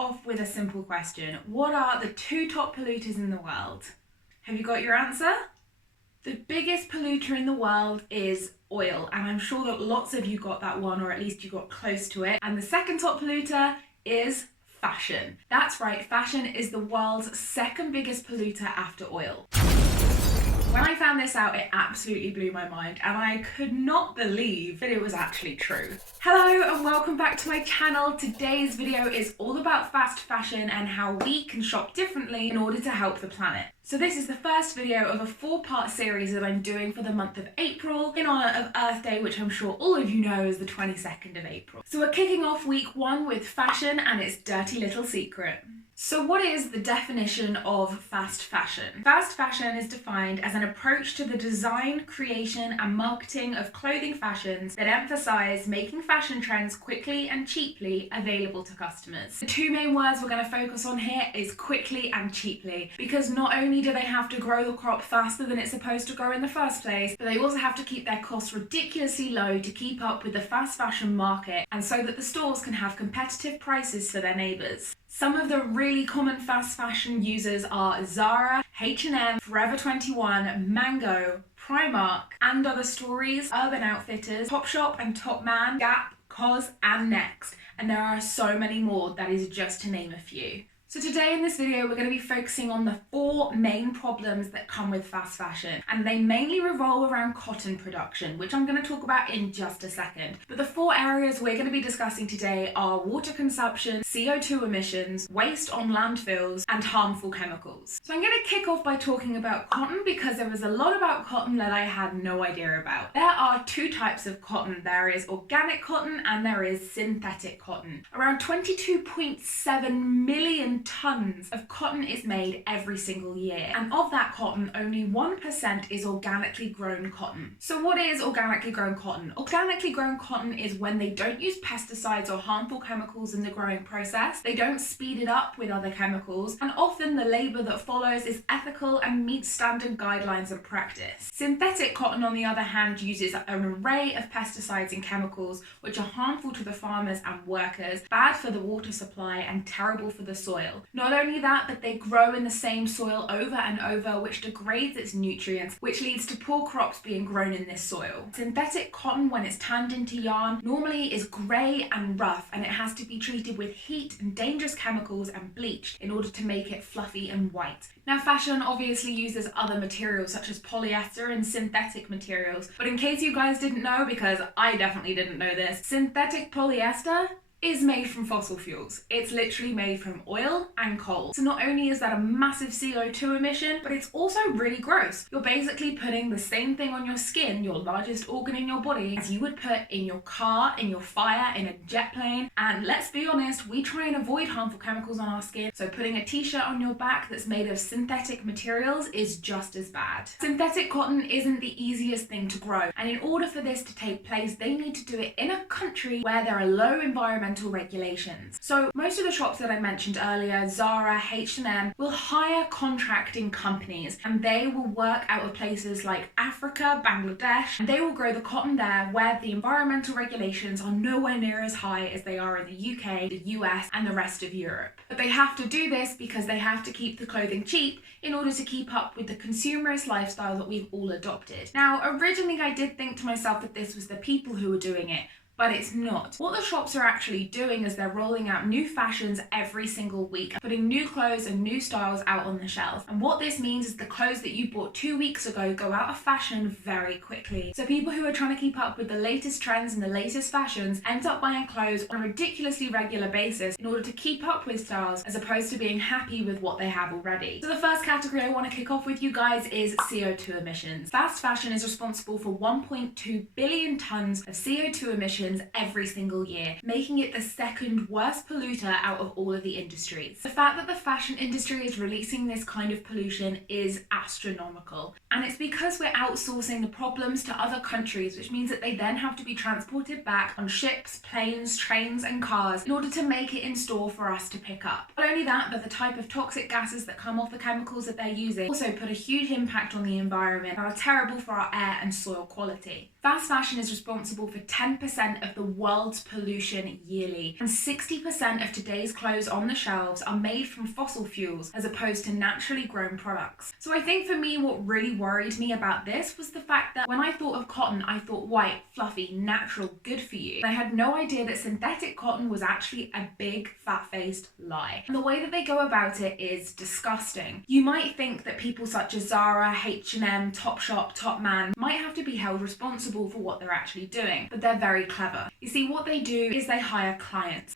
off with a simple question. What are the 2 top polluters in the world? Have you got your answer? The biggest polluter in the world is oil, and I'm sure that lots of you got that one, or at least you got close to it. And the second top polluter is fashion. That's right, fashion is the world's second biggest polluter after oil. When I found this out, it absolutely blew my mind, and I could not believe that it was actually true. Hello and welcome back to my channel. Today's video is all about fast fashion and how we can shop differently in order to help the planet. So this is the first video of a 4-part series that I'm doing for the month of April in honor of Earth Day, which I'm sure all of you know is the 22nd of April. So we're kicking off week 1 with fashion and its dirty little secret. So what is the definition of fast fashion? Fast fashion is defined as an approach to the design, creation, and marketing of clothing fashions that emphasize making fashion trends quickly and cheaply available to customers. The 2 main words we're going to focus on here is quickly and cheaply, because not only do they have to grow the crop faster than it's supposed to grow in the first place, but they also have to keep their costs ridiculously low to keep up with the fast fashion market, and so that the stores can have competitive prices for their neighbours. Some of the really common fast fashion users are Zara, H&M, Forever 21, Mango, Primark, and Other Stories, Urban Outfitters, Topshop and Topman, Gap, COS, and Next. And there are so many more, that is just to name a few. So today in this video, we're going to be focusing on the 4 main problems that come with fast fashion, and they mainly revolve around cotton production, which I'm going to talk about in just a second. But the 4 areas we're going to be discussing today are water consumption, CO2 emissions, waste on landfills, and harmful chemicals. So I'm going to kick off by talking about cotton, because there was a lot about cotton that I had no idea about. There are 2 types of cotton. There is organic cotton and there is synthetic cotton. Around 22.7 million tons of cotton is made every single year, and of that cotton only 1% is organically grown cotton. So what is organically grown cotton? Organically grown cotton is when they don't use pesticides or harmful chemicals in the growing process, they don't speed it up with other chemicals, and often the labour that follows is ethical and meets standard guidelines and practice. Synthetic cotton, on the other hand, uses an array of pesticides and chemicals which are harmful to the farmers and workers, bad for the water supply, and terrible for the soil. Not only that, but they grow in the same soil over and over, which degrades its nutrients, which leads to poor crops being grown in this soil. Synthetic cotton, when it's turned into yarn, normally is grey and rough, and it has to be treated with heat and dangerous chemicals and bleached in order to make it fluffy and white. Now, fashion obviously uses other materials such as polyester and synthetic materials, but in case you guys didn't know, because I definitely didn't know this, synthetic polyester is made from fossil fuels. It's literally made from oil and coal. So not only is that a massive CO2 emission, but it's also really gross. You're basically putting the same thing on your skin, your largest organ in your body, as you would put in your car, in your fire, in a jet plane. And let's be honest, we try and avoid harmful chemicals on our skin, so putting a t-shirt on your back that's made of synthetic materials is just as bad. Synthetic cotton isn't the easiest thing to grow, and in order for this to take place, they need to do it in a country where there are low environmental regulations. So most of the shops that I mentioned earlier, Zara, H&M, will hire contracting companies, and they will work out of places like Africa, Bangladesh, and they will grow the cotton there where the environmental regulations are nowhere near as high as they are in the UK, the US, and the rest of Europe. But they have to do this because they have to keep the clothing cheap in order to keep up with the consumerist lifestyle that we've all adopted. Now, originally I did think to myself that this was the people who were doing it, but it's not. What the shops are actually doing is they're rolling out new fashions every single week, putting new clothes and new styles out on the shelf. And what this means is the clothes that you bought 2 weeks ago go out of fashion very quickly. So people who are trying to keep up with the latest trends and the latest fashions end up buying clothes on a ridiculously regular basis in order to keep up with styles, as opposed to being happy with what they have already. So the first category I want to kick off with you guys is CO2 emissions. Fast fashion is responsible for 1.2 billion tons of CO2 emissions every single year, making it the second worst polluter out of all of the industries. The fact that the fashion industry is releasing this kind of pollution is astronomical, and it's because we're outsourcing the problems to other countries, which means that they then have to be transported back on ships, planes, trains, and cars in order to make it in store for us to pick up. Not only that, but the type of toxic gases that come off the chemicals that they're using also put a huge impact on the environment and are terrible for our air and soil quality. Fast fashion is responsible for 10% of the world's pollution yearly, and 60% of today's clothes on the shelves are made from fossil fuels as opposed to naturally grown products. So I think for me, what really worried me about this was the fact that when I thought of cotton, I thought white, fluffy, natural, good for you. And I had no idea that synthetic cotton was actually a big, fat-faced lie. And the way that they go about it is disgusting. You might think that people such as Zara, H&M, Topshop, Topman might have to be held responsible for what they're actually doing, but they're very clever. You see, what they do is they hire clients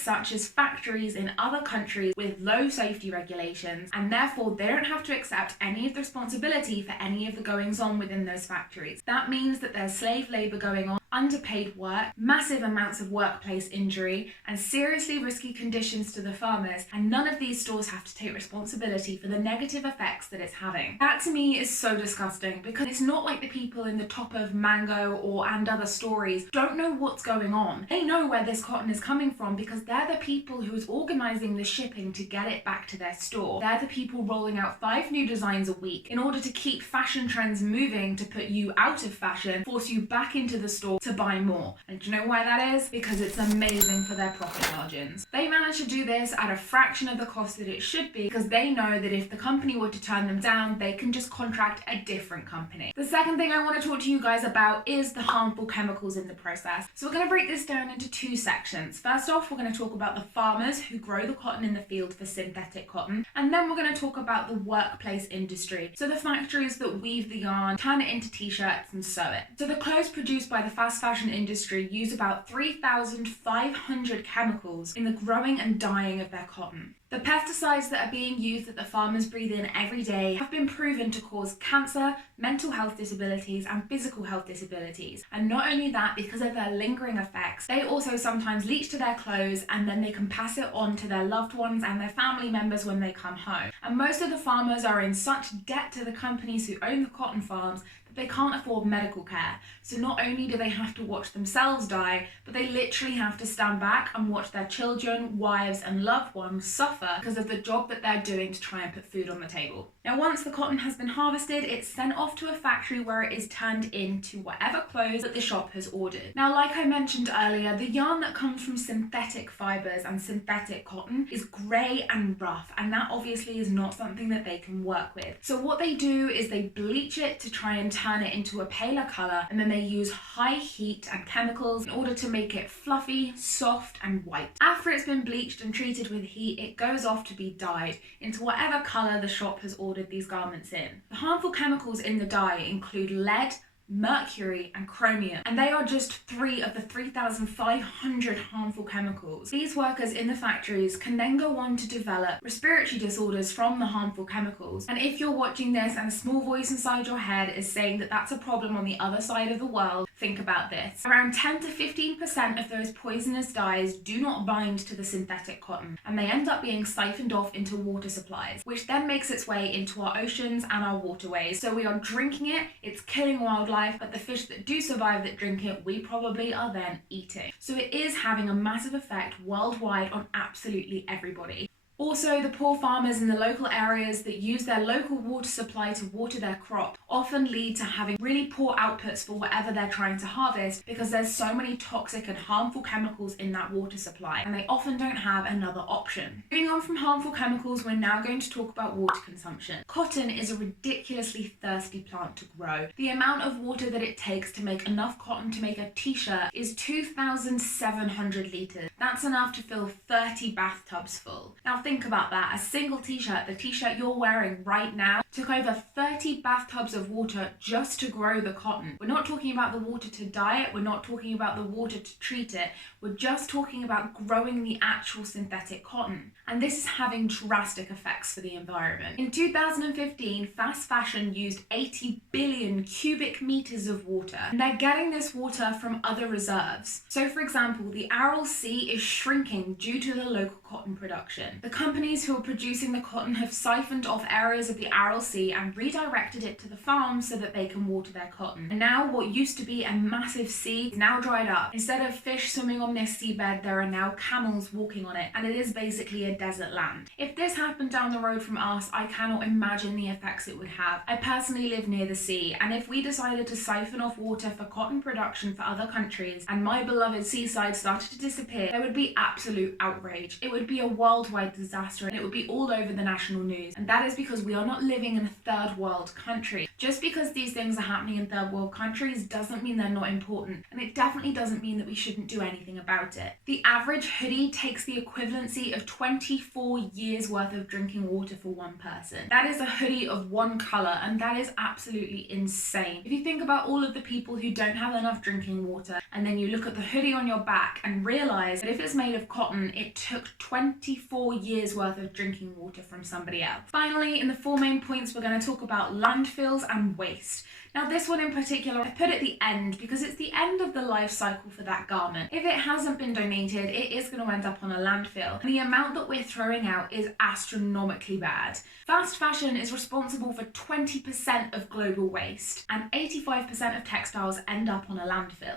such as factories in other countries with low safety regulations, and therefore they don't have to accept any of the responsibility for any of the goings on within those factories. That means that there's slave labor going on, underpaid work, massive amounts of workplace injury, and seriously risky conditions to the farmers, and none of these stores have to take responsibility for the negative effects that it's having. That to me is so disgusting, because it's not like the people in the top of Mango and other stories don't know what's going on. They know where this cotton is coming from because they're the people who is organising the shipping to get it back to their store. They're the people rolling out 5 new designs a week in order to keep fashion trends moving, to put you out of fashion, force you back into the store to buy more. And do you know why that is? Because it's amazing for their profit margins. They manage to do this at a fraction of the cost that it should be, because they know that if the company were to turn them down, they can just contract a different company. The second thing I want to talk to you guys about is the harmful chemicals in the process. So we're going to break this down into 2 sections. First off, we're going to talk about the farmers who grow the cotton in the field for synthetic cotton, and then we're going to talk about the workplace industry. So the factories that weave the yarn, turn it into t-shirts and sew it. So the clothes produced by the fast fashion industry use about 3,500 chemicals in the growing and dyeing of their cotton. The pesticides that are being used that the farmers breathe in every day have been proven to cause cancer, mental health disabilities, and physical health disabilities. And not only that, because of their lingering effects, they also sometimes leach to their clothes, and then they can pass it on to their loved ones and their family members when they come home. And most of the farmers are in such debt to the companies who own the cotton farms that they can't afford medical care. So not only do they have to watch themselves die, but they literally have to stand back and watch their children, wives, and loved ones suffer because of the job that they're doing to try and put food on the table. Now, once the cotton has been harvested, it's sent off to a factory where it is turned into whatever clothes that the shop has ordered. Now, like I mentioned earlier, the yarn that comes from synthetic fibers and synthetic cotton is grey and rough, and that obviously is not something that they can work with. So what they do is they bleach it to try and turn it into a paler colour, and then they use high heat and chemicals in order to make it fluffy, soft, and white. After it's been bleached and treated with heat, it goes off to be dyed into whatever colour the shop has ordered these garments in. The harmful chemicals in the dye include lead, mercury, and chromium, and they are just 3 of the 3,500 harmful chemicals. These workers in the factories can then go on to develop respiratory disorders from the harmful chemicals. And if you're watching this and a small voice inside your head is saying that that's a problem on the other side of the world, think about this. Around 10 to 15% of those poisonous dyes do not bind to the synthetic cotton, and they end up being siphoned off into water supplies, which then makes its way into our oceans and our waterways. So we are drinking it, it's killing wildlife, but the fish that do survive that drink it, we probably are then eating. So it is having a massive effect worldwide on absolutely everybody. Also, the poor farmers in the local areas that use their local water supply to water their crop often lead to having really poor outputs for whatever they're trying to harvest, because there's so many toxic and harmful chemicals in that water supply, and they often don't have another option. Moving on from harmful chemicals, we're now going to talk about water consumption. Cotton is a ridiculously thirsty plant to grow. The amount of water that it takes to make enough cotton to make a t-shirt is 2,700 litres. That's enough to fill 30 bathtubs full. Now think about that. A single t-shirt, the t-shirt you're wearing right now, took over 30 bathtubs of water just to grow the cotton. We're not talking about the water to dye it, we're not talking about the water to treat it, we're just talking about growing the actual synthetic cotton. And this is having drastic effects for the environment. In 2015, fast fashion used 80 billion cubic meters of water, and they're getting this water from other reserves. So for example, the Aral Sea is shrinking due to the local cotton production. The companies who are producing the cotton have siphoned off areas of the Aral Sea and redirected it to the farms so that they can water their cotton. And now what used to be a massive sea is now dried up. Instead of fish swimming on this seabed, there are now camels walking on it, and it is basically a desert land. If this happened down the road from us, I cannot imagine the effects it would have. I personally live near the sea, and if we decided to siphon off water for cotton production for other countries and my beloved seaside started to disappear, there would be absolute outrage. It would be a worldwide disaster, and it would be all over the national news. And that is because we are not living in a third world country. Just because these things are happening in third world countries doesn't mean they're not important, and it definitely doesn't mean that we shouldn't do anything about it. The average hoodie takes the equivalency of 24 years worth of drinking water for one person. That is a hoodie of one colour, and that is absolutely insane. If you think about all of the people who don't have enough drinking water, and then you look at the hoodie on your back and realise that if it's made of cotton, it took 24 years worth of drinking water from somebody else. Finally, in the 4 main points, we're going to talk about landfills and waste. Now this one in particular, I put at the end because it's the end of the life cycle for that garment. If it hasn't been donated, it is going to end up on a landfill. And the amount that we're throwing out is astronomically bad. Fast fashion is responsible for 20% of global waste, and 85% of textiles end up on a landfill.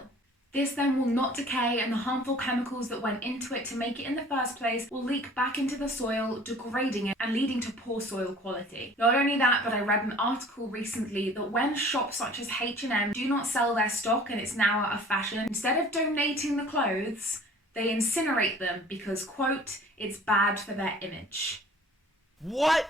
This then will not decay, and the harmful chemicals that went into it to make it in the first place will leak back into the soil, degrading it and leading to poor soil quality. Not only that, but I read an article recently that when shops such as H&M do not sell their stock and it's now out of fashion, instead of donating the clothes, they incinerate them because, quote, it's bad for their image. What?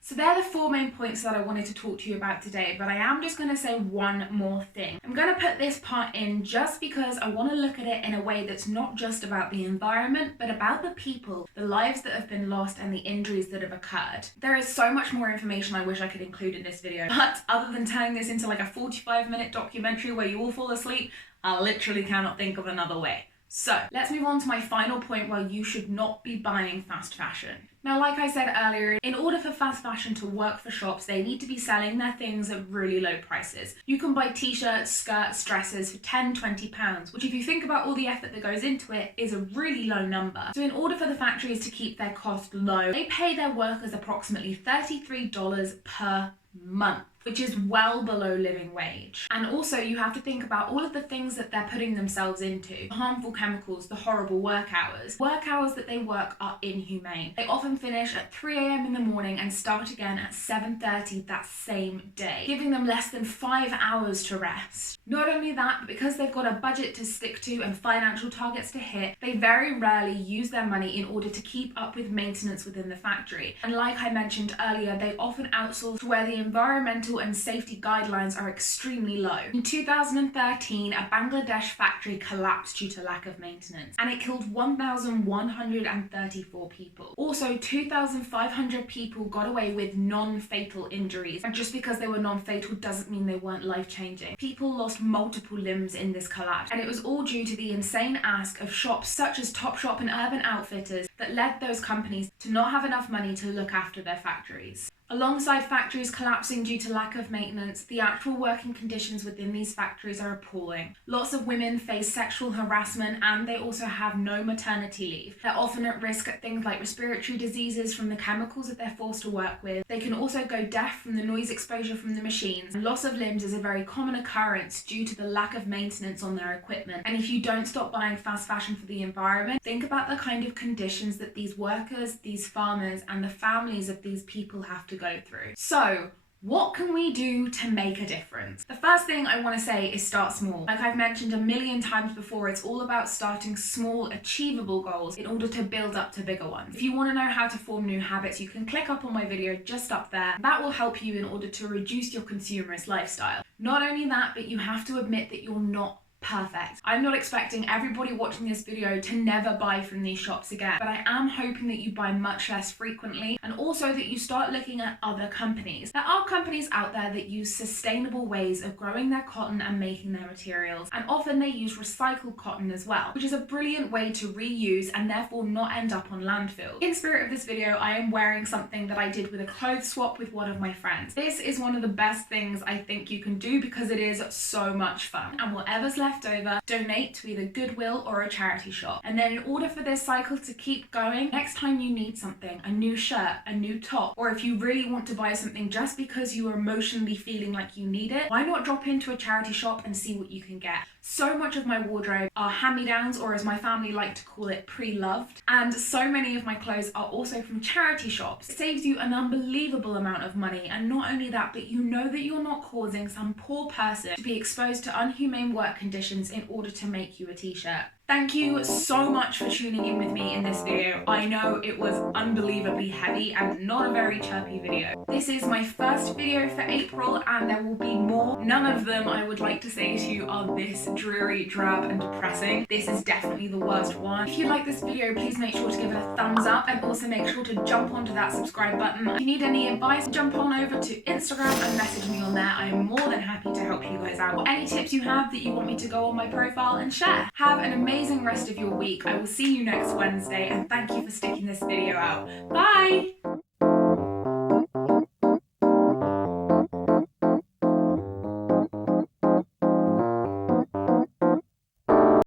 So they're the 4 main points that I wanted to talk to you about today, but I am just going to say one more thing. I'm going to put this part in just because I want to look at it in a way that's not just about the environment, but about the people, the lives that have been lost and the injuries that have occurred. There is so much more information I wish I could include in this video, but other than turning this into like a 45-minute documentary where you all fall asleep, I literally cannot think of another way. So let's move on to my final point where you should not be buying fast fashion. Now, like I said earlier, in order for fast fashion to work for shops, they need to be selling their things at really low prices. You can buy t-shirts, skirts, dresses for £10, £20, which if you think about all the effort that goes into it, is a really low number. So in order for the factories to keep their cost low, they pay their workers approximately $33 per month, which is well below living wage. And also you have to think about all of the things that they're putting themselves into. The harmful chemicals, the horrible work hours. Work hours that they work are inhumane. They often finish at 3 a.m. in the morning and start again at 7:30 that same day, giving them less than 5 hours to rest. Not only that, but because they've got a budget to stick to and financial targets to hit, they very rarely use their money in order to keep up with maintenance within the factory. And like I mentioned earlier, they often outsource to where the environmental and safety guidelines are extremely low. In 2013, a Bangladesh factory collapsed due to lack of maintenance, and it killed 1,134 people. Also, 2,500 people got away with non-fatal injuries, and just because they were non-fatal doesn't mean they weren't life-changing. People lost multiple limbs in this collapse, and it was all due to the insane ask of shops such as Topshop and Urban Outfitters that led those companies to not have enough money to look after their factories. Alongside factories collapsing due to lack of maintenance, the actual working conditions within these factories are appalling. Lots of women face sexual harassment, and they also have no maternity leave. They're often at risk at things like respiratory diseases from the chemicals that they're forced to work with. They can also go deaf from the noise exposure from the machines. And loss of limbs is a very common occurrence due to the lack of maintenance on their equipment. And if you don't stop buying fast fashion for the environment, think about the kind of conditions that these workers, these farmers, and the families of these people have to go through. So, what can we do to make a difference? The first thing I want to say is start small. Like I've mentioned a million times before, it's all about starting small, achievable goals in order to build up to bigger ones. If you want to know how to form new habits, you can click up on my video just up there. That will help you in order to reduce your consumerist lifestyle. Not only that, but you have to admit that you're not perfect. I'm not expecting everybody watching this video to never buy from these shops again, but I am hoping that you buy much less frequently, and also that you start looking at other companies. There are companies out there that use sustainable ways of growing their cotton and making their materials, and often they use recycled cotton as well, which is a brilliant way to reuse and therefore not end up on landfill. In spirit of this video, I am wearing something that I did with a clothes swap with one of my friends. This is one of the best things I think you can do because it is so much fun, and whatever's left left over, donate to either Goodwill or a charity shop. And then in order for this cycle to keep going, next time you need something, a new shirt, a new top, or if you really want to buy something just because you are emotionally feeling like you need it, why not drop into a charity shop and see what you can get? So much of my wardrobe are hand-me-downs, or as my family like to call it, pre-loved. And so many of my clothes are also from charity shops. It saves you an unbelievable amount of money. And not only that, but you know that you're not causing some poor person to be exposed to unhumane work conditions in order to make you a t-shirt. Thank you so much for tuning in with me in this video. I know it was unbelievably heavy and not a very chirpy video. This is my first video for April and there will be more. None of them, I would like to say to you, are this dreary, drab and depressing. This is definitely the worst one. If you like this video, please make sure to give it a thumbs up and also make sure to jump onto that subscribe button. If you need any advice, jump on over to Instagram and message me on there. I am more than happy to help you guys out. Any tips you have that you want me to go on my profile and share. Have an amazing rest of your week. I will see you next Wednesday and thank you for sticking this video out. Bye!